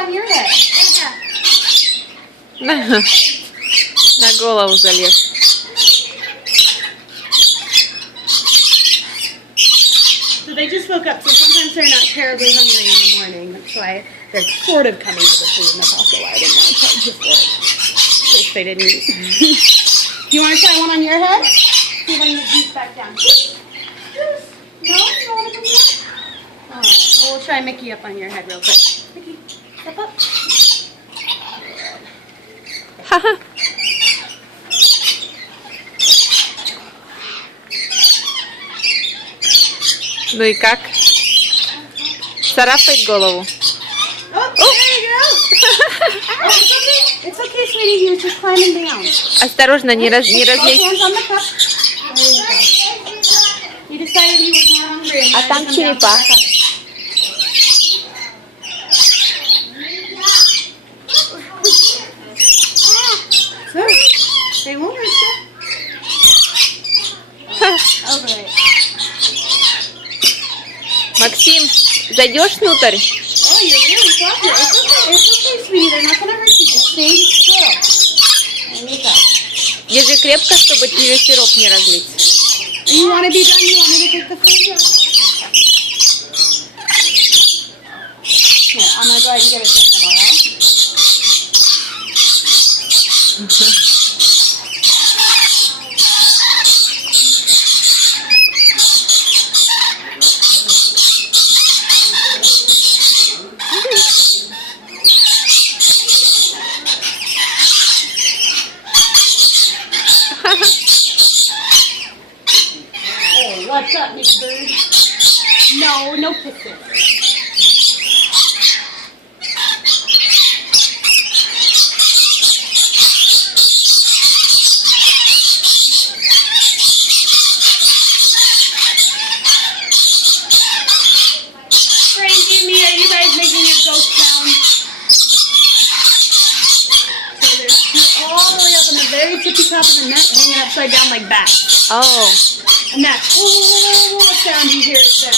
on your head. На голову залез. So they just woke up, so sometimes they're not terribly hungry in the morning. That's why they're sort of coming to the food, and that's also why I didn't want to charge you for it. In case they didn't eat. Do you want to try one on your head? See if I can get Goose back down. Goose? No? You don't want to come down? Alright, well, we'll try Mickey up on your head real quick. Mickey, step up. Haha. Ну и как? Царапает голову. Oh, there you go. Oh, it's okay, sweetie. You're just climbing down. Осторожно, не Both разлезь. hands on the cup. There you go. He decided he was more hungry. And А там черепаха. So, they won't hurt you. Okay. Максим, зайдешь внутрь? Oh, you're really soft here. It's okay, sweetie. They're not going to hurt you. Just stay still. There you go. Держи крепко, чтобы тебе сироп не разлить. You want to be done? You want me to take the food? Yeah. Here, I'm going to go ahead and get it to him, all right? Oh, what's up, Miss Bird? No, no kisses. Frankie, Jimmy, are you guys making your ghost sound? So they're all the way up on the very tippy top of the net, hanging upside down like bats. Oh. And that's, oh, what sound you hear it then.